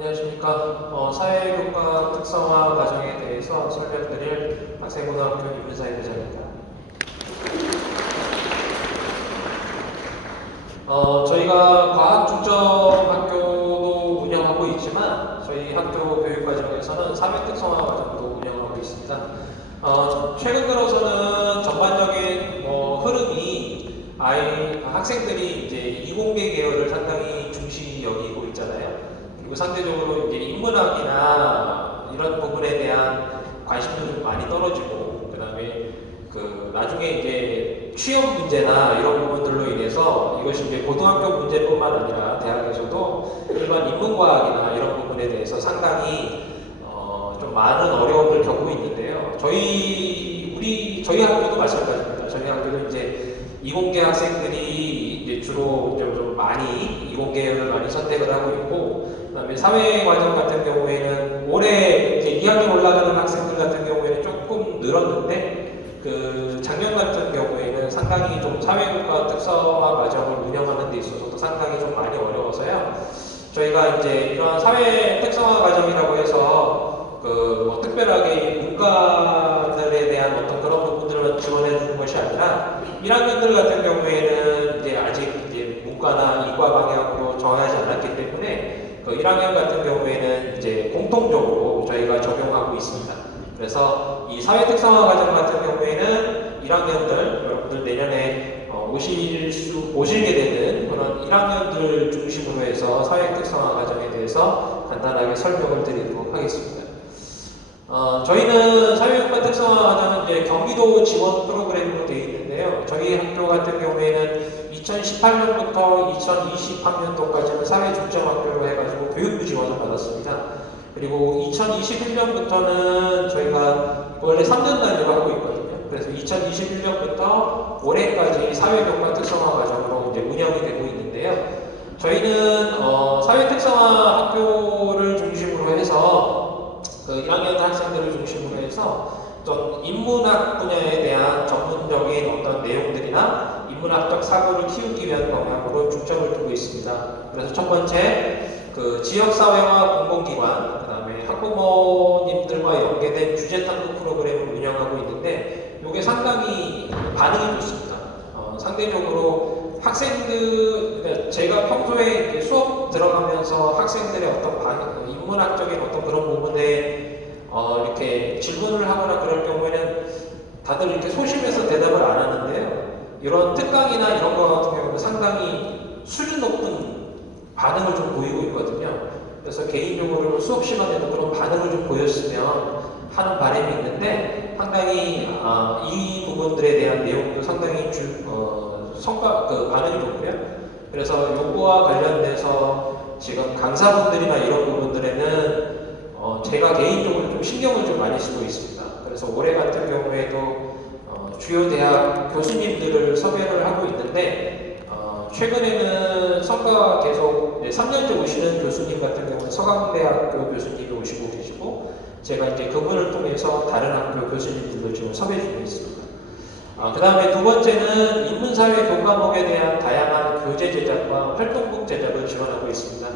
안녕하십니까. 사회교과 특성화 과정에 대해서 설명드릴 학생고등학교 이문사회 회장입니다. 저희가 과학중점 학교도 운영하고 있지만 저희 학교 교육과정에서는 사회특성화 과정도 운영하고 있습니다. 최근 들어서는 전반적인 흐름이 학생들이 이제 이공계 계열을 상당히 중시 여기고 있잖아요. 그리고 상대적으로 이제 인문학이나 이런 부분에 대한 관심도 좀 많이 떨어지고, 그다음에 나중에 이제 취업 문제나 이런 부분들로 인해서 이것이 이제 고등학교 문제뿐만 아니라 대학에서도 일반 인문과학이나 이런 부분에 대해서 상당히 좀 많은 어려움을 겪고 있는데요. 저희 학교도 마찬가지입니다. 저희 학교도 이제 이공계 학생들이 이제 주로 좀 많이 이공계를 많이 선택을 하고 있고, 그다음에 사회과정 같은 경우에는 올해 이제 2학년 올라가는 학생들 같은 경우에는 조금 늘었는데, 작년 같은 경우에는 상당히 좀 사회교과 특성화 과정을 운영하는 데 있어서도 상당히 좀 많이 어려워서요. 저희가 이제 이런 사회 특성화 과정이라고 해서 특별하게 문과들에 대한 어떤 그런 부분들만 지원해 주는 것이 아니라 1학년들 같은 경우에는 이제 아직 이제 문과나 이과 방향으로 정하지 않았기 때문에 1학년 같은 경우에는 이제 공통적으로 저희가 적용하고 있습니다. 그래서 이 사회특성화 과정 같은 경우에는 1학년들, 여러분들 내년에 오시게 되는 그런 1학년들 중심으로 해서 사회특성화 과정에 대해서 간단하게 설명을 드리도록 하겠습니다. 저희는 사회교과 특성화 과정은 이제 경기도 지원 프로그램으로 되어 있는데요. 저희 학교 같은 경우에는 2018년부터 2020학년도까지는 사회중점학교로 해가지고 교육부 지원을 받았습니다. 그리고 2021년부터는 저희가 원래 3년 단위로 하고 있거든요. 그래서 2021년부터 올해까지 사회교과 특성화 과정으로 이제 운영이 되고 있는데요. 저희는 사회특성화 학교를 중심으로 해서 1학년 학생들을 중심으로 해서 어떤 인문학 분야에 대한 전문적인 어떤 내용들이나 인문학적 사고를 키우기 위한 방향으로 중점을 두고 있습니다. 그래서 첫 번째, 지역사회와 공공기관, 그 다음에 학부모님들과 연계된 주제탐구 프로그램을 운영하고 있는데, 이게 상당히 반응이 좋습니다. 상대적으로 그러니까 제가 평소에 수업 들어가면서 학생들의 어떤 인문학적인 어떤 그런 부분에 이렇게 질문을 하거나 그럴 경우에는 다들 이렇게 소심해서 대답을 안 하는데요. 이런 특강이나 이런 거 같은 경우는 상당히 수준 높은 반응을 좀 보이고 있거든요. 그래서 개인적으로 수업 시간에도 그런 반응을 좀 보였으면 하는 바람이 있는데, 상당히 이 부분들에 대한 내용도 상당히 반응이 좋고요. 그래서 요거와 관련돼서 지금 강사분들이나 이런 부분들에는 제가 개인적으로 좀 신경을 좀 많이 쓰고 있습니다. 그래서 올해 같은 경우에도 주요 대학 교수님들을 섭외를 하고 있는데, 최근에는 성과 계속 3년째 오시는 교수님 같은 경우는 서강대학교 교수님이 오시고 계시고, 제가 이제 그분을 통해서 다른 학교 교수님들도 지금 섭외 중에 있습니다. 그 다음에 두 번째는 인문사회 교과목에 대한 다양한 교재 제작과 활동북 제작을 지원하고 있습니다.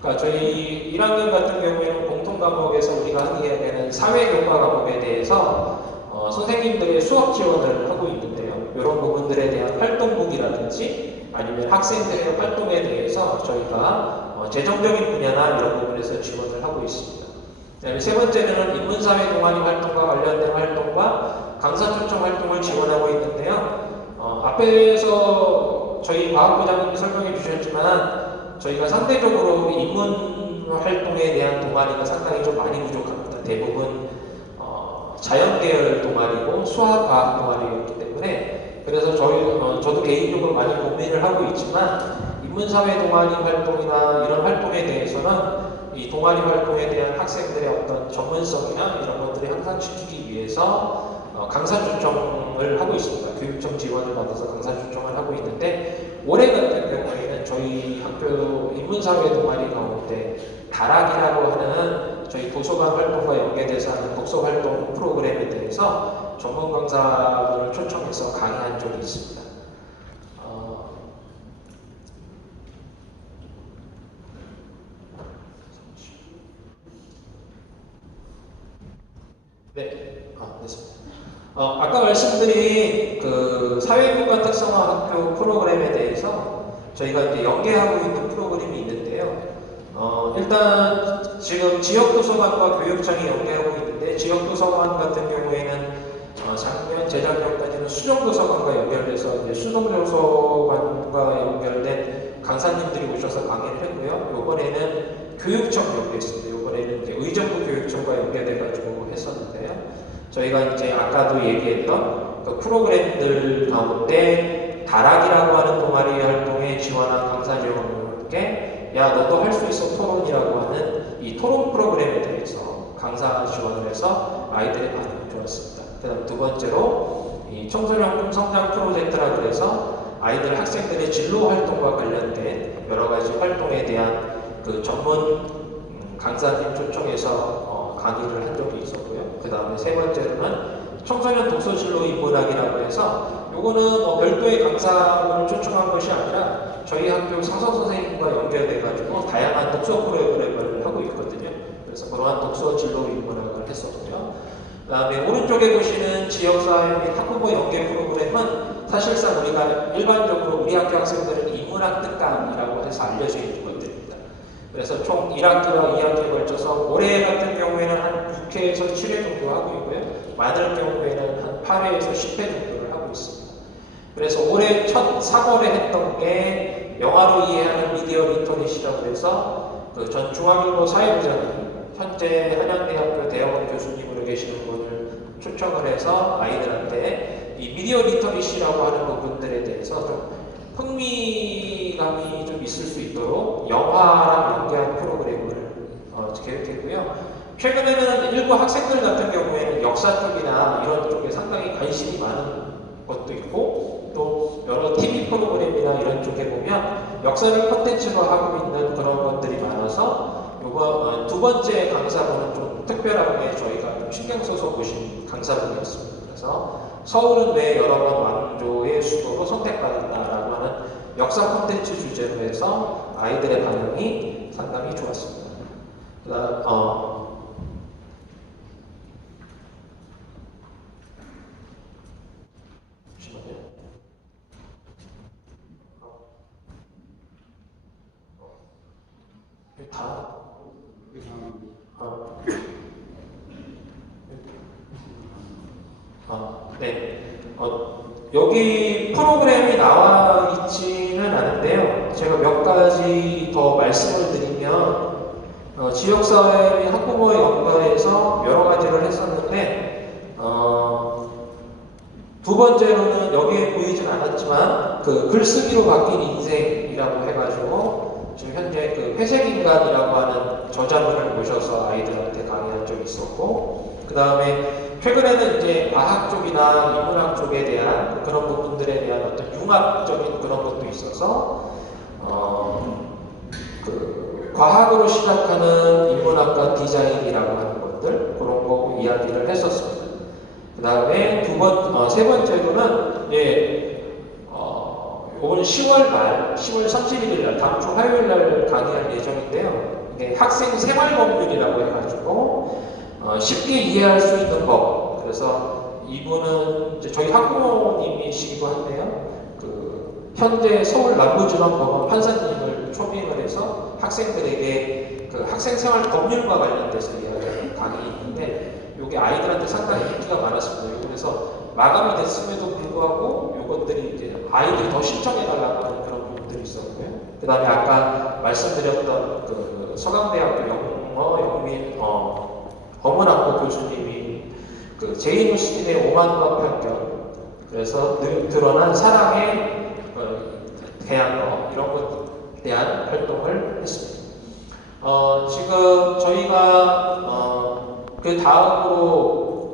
그러니까 저희 1학년 같은 경우에는 공통과목에서 우리가 하게 되는 사회교과 과목에 대해서 선생님들의 수업 지원을 하고 있는데요. 이런 부분들에 대한 활동북이라든지 아니면 학생들의 활동에 대해서 저희가 재정적인 분야나 이런 부분에서 지원을 하고 있습니다. 그다음에 세 번째는 인문사회 동아리 활동과 관련된 활동과 강사 초청 활동을 지원하고 있는데요. 앞에서 저희 과학부장님이 설명해 주셨지만 저희가 상대적으로 인문 활동에 대한 동아리가 상당히 좀 많이 부족합니다. 대부분 자연계열 동아리고 수학과학 동아리였기 때문에, 그래서 저도 개인적으로 많이 고민을 하고 있지만 인문사회 동아리 활동이나 이런 활동에 대해서는 이 동아리 활동에 대한 학생들의 어떤 전문성이나 이런 것들을 향상시키기 위해서 강사 초청을 하고 있습니다. 교육청 지원을 받아서 강사 초청을 하고 있는데, 올해 같은 경우에는 저희 학교 인문사회 동아리 가운데 다락이라고 하는 저희 도서관 활동과 연계돼서 하는 독서활동 프로그램에 대해서 전문 강사들을 초청해서 강의한 적이 있습니다. 네, 됐습니다. 아까 말씀드린 그 사회문화 특성화 학교 프로그램에 대해서 저희가 이제 연계하고 있는 프로그램이 있는데요. 일단 지금 지역도서관과 교육청이 연계하고 있는데, 지역도서관 같은 경우에는 작년, 재작년까지는 수정도서관과 연결돼서 이제 수정도서관과 연결된 강사님들이 오셔서 강의를 했고요. 이번에는 교육청 연계했습니다. 이번에는 이제 의정부 교육청과 연계돼가지고 했었는데요. 저희가 이제 아까도 얘기했던 그 프로그램들 가운데 다락이라고 하는 동아리 활동에 지원한 강사님께 야 너도 할 수 있어 토론이라고 하는 이 토론 프로그램에 대해서 강사 지원을 해서 아이들의 반응이 좋았습니다. 그다음 두 번째로 이 청소년 성장 프로젝트라 그래서 아이들 학생들의 진로 활동과 관련된 여러 가지 활동에 대한 그 전문 강사님 초청해서 강의를 한 적이 있었고요. 그 다음에 세 번째로는 청소년 독서진로 인문학이라고 해서 요거는 별도의 강사를 초청한 것이 아니라 저희 학교 상선 선생님과 연결돼가지고 다양한 독서 프로그램을 하고 있거든요. 그래서 그러한 독서 진로 인문학을 했었고요. 그 다음에 오른쪽에 보시는 지역사회 및 학부모 연계 프로그램은 사실상 우리가 일반적으로 우리 학교 학생들은 인문학 특강이라고 해서 알려져 있는 것들입니다. 그래서 총 1학기와 2학기에 걸쳐서 올해 같은 경우에는 한 6회에서 7회 정도 하고 있고요. 많을 경우에는 한 8회에서 10회 정도를 하고 있습니다. 그래서 올해 첫 3월에 했던 게 영화로 이해하는 미디어 리터리시라고 해서 그 전 중앙일보 사회부장님, 현재 한양대학교 대학원 교수님으로 계시는 분을 초청을 해서 아이들한테 이 미디어 리터리시라고 하는 부분들에 대해서 좀 흥미감이 좀 있을 수 있도록 영화랑 연계한 프로그램을 계획했고요. 최근에는 일부 학생들 같은 경우에는 역사 쪽이나 이런 쪽에 상당히 관심이 많은 것도 있고 또 여러 TV 프로그램이나 이런 쪽에 보면 역사를 콘텐츠로 하고 있는 그런 것들이 많아서 이번 두 번째 강사분은 좀 특별하게 저희가 좀 신경 써서 모신 강사분이었습니다. 그래서 서울은 왜 여러 번 왕조의 수도로 선택받았다라고 하는 역사 콘텐츠 주제로 해서 아이들의 반응이 상당히 좋았습니다. 그다음 네. 여기 프로그램이 나와 있지는 않은데요. 제가 몇 가지 더 말씀을 드리면 지역사회 및 학부모의 연구에서 여러 가지를 했었는데 두 번째로는 여기에 보이진 않았지만 그 글쓰기로 바뀐 인생이라고 해가지고 지금 현재 그 회색인간이라고 하는 저자분을 모셔서 아이들한테 강의한 적이 있었고 그 다음에 최근에는 이제 과학 쪽이나 인문학 쪽에 대한 그런 부분들에 대한 어떤 융합적인 그런 것도 있어서 그 과학으로 시작하는 인문학과 디자인이라고 하는 것들 그런 거 이야기를 했었습니다. 그 다음에 세 번째로는 오늘 10월 말, 10월 31일 날, 다음 주 화요일 날 강의할 예정인데요. 이게 학생 생활 법률이라고 해가지고 쉽게 이해할 수 있는 법. 그래서 이분은 이제 저희 학부모님이시기도 한데요. 그 현재 서울 남부지방법원 판사님을 초빙을 해서 학생들에게 그 학생 생활 법률과 관련돼서 이야기하는 강의가 있는데 이게 아이들한테 상당히 인기가 많았습니다. 그래서 마감이 됐음에도 불구하고 이것들이 이제 아이들이 더 신청해달라고 하는 그런 부분들이 있었고요. 그 다음에 아까 말씀드렸던 그 서강대학교 영어 영민 어문학부 교수님이 그 제인 오스틴의 오만과 편견 그래서 드러난 사랑의 대안어 이런 것에 대한 활동을 했습니다. 지금 저희가 그 다음으로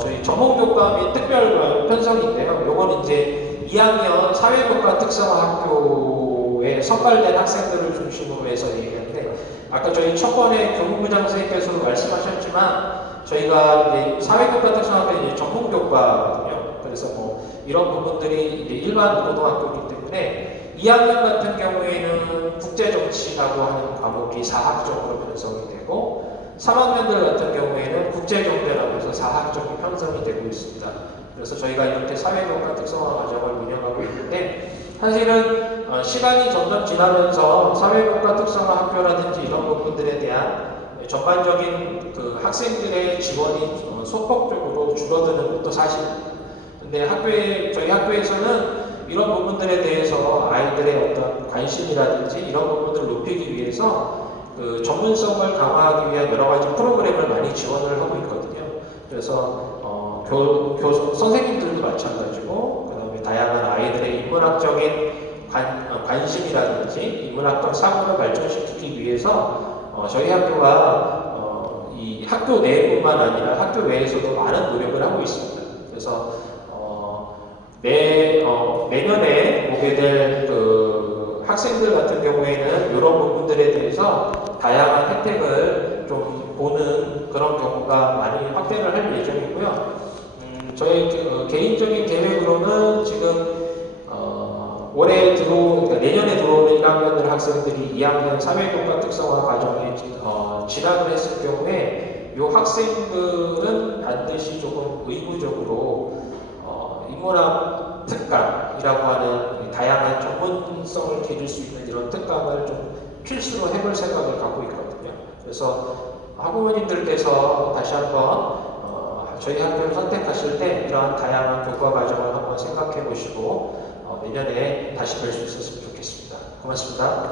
저희 전문교과 및 특별 편성인데요. 요건 이제 2학년 사회교과 특성화학교에 선발된 학생들을 중심으로 해서 얘기하는데 아까 저희 첫 번에 교무부장 선생님께서도 말씀하셨지만 저희가 이제 사회교과 특성화학교 이제 전문교과거든요. 그래서 뭐 이런 부분들이 이제 일반 고등학교이기 때문에 2학년 같은 경우에는 국제정치라고 하는 과목이 4학적으로 편성이 되고 3학년들 같은 경우에는 국제경제라고 해서 4학점이 편성이 되고 있습니다. 그래서 저희가 이렇게 사회교과 특성화 과정을 운영하고 있는데 사실은 시간이 점점 지나면서 사회교과 특성화 학교라든지 이런 부분들에 대한 전반적인 그 학생들의 지원이 소폭적으로 줄어드는 것도 사실입니다. 근데 저희 학교에서는 이런 부분들에 대해서 아이들의 어떤 관심이라든지 이런 부분들을 높이기 위해서 그 전문성을 강화하기 위한 여러 가지 프로그램을 많이 지원을 하고 있거든요. 그래서 선생님들도 마찬가지고 그다음에 다양한 아이들의 인문학적인 관심이라든지 인문학적 사고를 발전시키기 위해서 저희 학교가 이 학교 내뿐만 아니라 학교 외에서도 많은 노력을 하고 있습니다. 그래서 내년에 오게 될 그 학생들 같은 경우에는 이런 부분들에 대해서 다양한 혜택을 좀 보는 그런 경우가 많이 확대를 할 예정이고요. 저희 개인적인 계획으로는 지금 그러니까 내년에 들어오는 1학년들 학생들이 2학년 사회교과 특성화 과정에 진학을 했을 경우에 이 학생들은 반드시 조금 의무적으로 인문학 특강이라고 하는 다양한 전문성을 기를 수 있는 이런 특강을 좀 필수로 해볼 생각을 갖고 있거든요. 그래서 학부모님들께서 다시 한번 저희 학교를 선택하실 때 이러한 다양한 교과 과정을 한번 생각해 보시고 내년에 다시 뵐 수 있었으면 좋겠습니다. 고맙습니다.